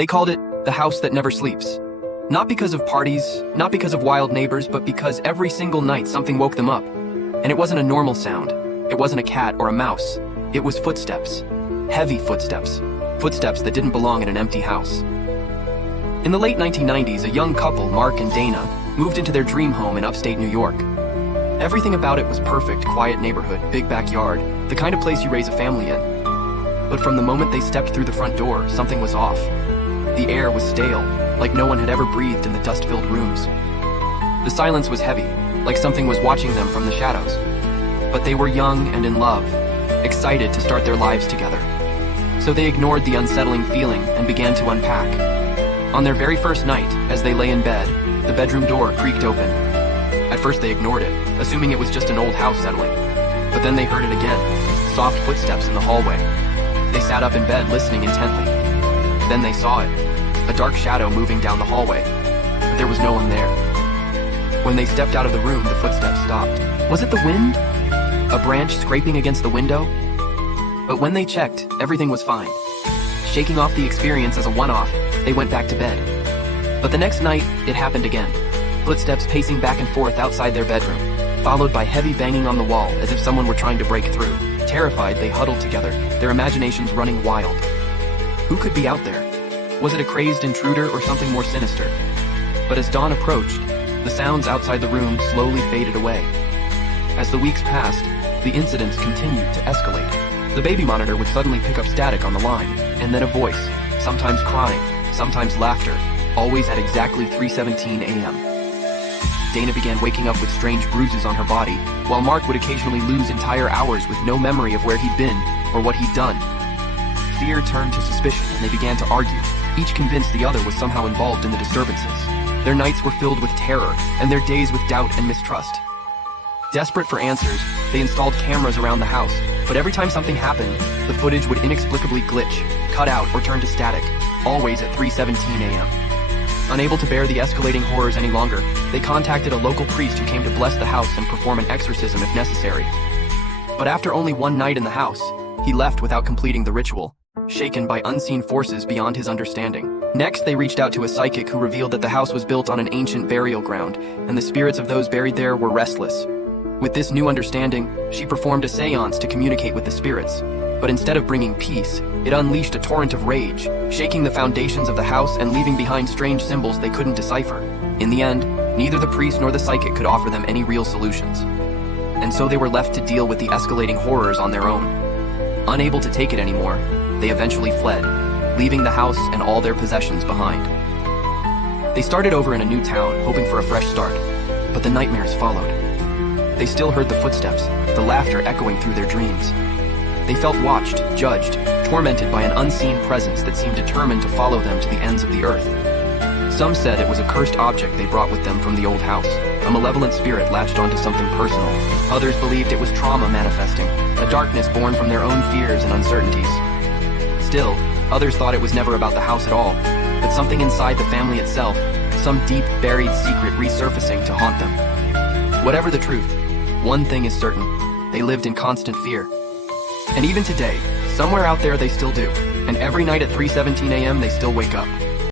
They called it the house that never sleeps. Not because of parties, not because of wild neighbors, but because every single night something woke them up. And it wasn't a normal sound. It wasn't a cat or a mouse. It was footsteps. Heavy footsteps. Footsteps that didn't belong in an empty house. In the late 1990s, a young couple, Mark and Dana, moved into their dream home in upstate New York. Everything about it was perfect, quiet neighborhood, big backyard, the kind of place you raise a family in. But from the moment they stepped through the front door, something was off. The air was stale, like no one had ever breathed in the dust-filled rooms. The silence was heavy, like something was watching them from the shadows. But they were young and in love, excited to start their lives together. So they ignored the unsettling feeling and began to unpack. On their very first night, as they lay in bed, the bedroom door creaked open. At first they ignored it, assuming it was just an old house settling. But then they heard it again, soft footsteps in the hallway. They sat up in bed listening intently. Then they saw it, a dark shadow moving down the hallway, but there was no one there. When they stepped out of the room, the footsteps stopped. Was it the wind? A branch scraping against the window? But when they checked, everything was fine. Shaking off the experience as a one-off, they went back to bed. But the next night, it happened again. Footsteps pacing back and forth outside their bedroom, followed by heavy banging on the wall as if someone were trying to break through. Terrified, they huddled together, their imaginations running wild. Who could be out there? Was it a crazed intruder or something more sinister? But as dawn approached, the sounds outside the room slowly faded away. As the weeks passed, the incidents continued to escalate. The baby monitor would suddenly pick up static on the line, and then a voice, sometimes crying, sometimes laughter, always at exactly 3:17 a.m. Dana began waking up with strange bruises on her body, while Mark would occasionally lose entire hours with no memory of where he'd been or what he'd done. Fear turned to suspicion, and they began to argue, each convinced the other was somehow involved in the disturbances. Their nights were filled with terror, and their days with doubt and mistrust. Desperate for answers, they installed cameras around the house, but every time something happened, the footage would inexplicably glitch, cut out, or turn to static, always at 3:17 a.m. Unable to bear the escalating horrors any longer, they contacted a local priest who came to bless the house and perform an exorcism if necessary. But after only one night in the house, he left without completing the ritual, shaken by unseen forces beyond his understanding. Next, they reached out to a psychic who revealed that the house was built on an ancient burial ground, and the spirits of those buried there were restless. With this new understanding, she performed a seance to communicate with the spirits. But instead of bringing peace, it unleashed a torrent of rage, shaking the foundations of the house and leaving behind strange symbols they couldn't decipher. In the end, neither the priest nor the psychic could offer them any real solutions. And so they were left to deal with the escalating horrors on their own. Unable to take it anymore, they eventually fled, leaving the house and all their possessions behind. They started over in a new town, hoping for a fresh start, but the nightmares followed. They still heard the footsteps, the laughter echoing through their dreams. They felt watched, judged, tormented by an unseen presence that seemed determined to follow them to the ends of the earth. Some said it was a cursed object they brought with them from the old house, a malevolent spirit latched onto something personal. Others believed it was trauma manifesting, a darkness born from their own fears and uncertainties. Still, others thought it was never about the house at all, but something inside the family itself, some deep, buried secret resurfacing to haunt them. Whatever the truth, one thing is certain, they lived in constant fear. And even today, somewhere out there they still do, and every night at 3:17 a.m. they still wake up.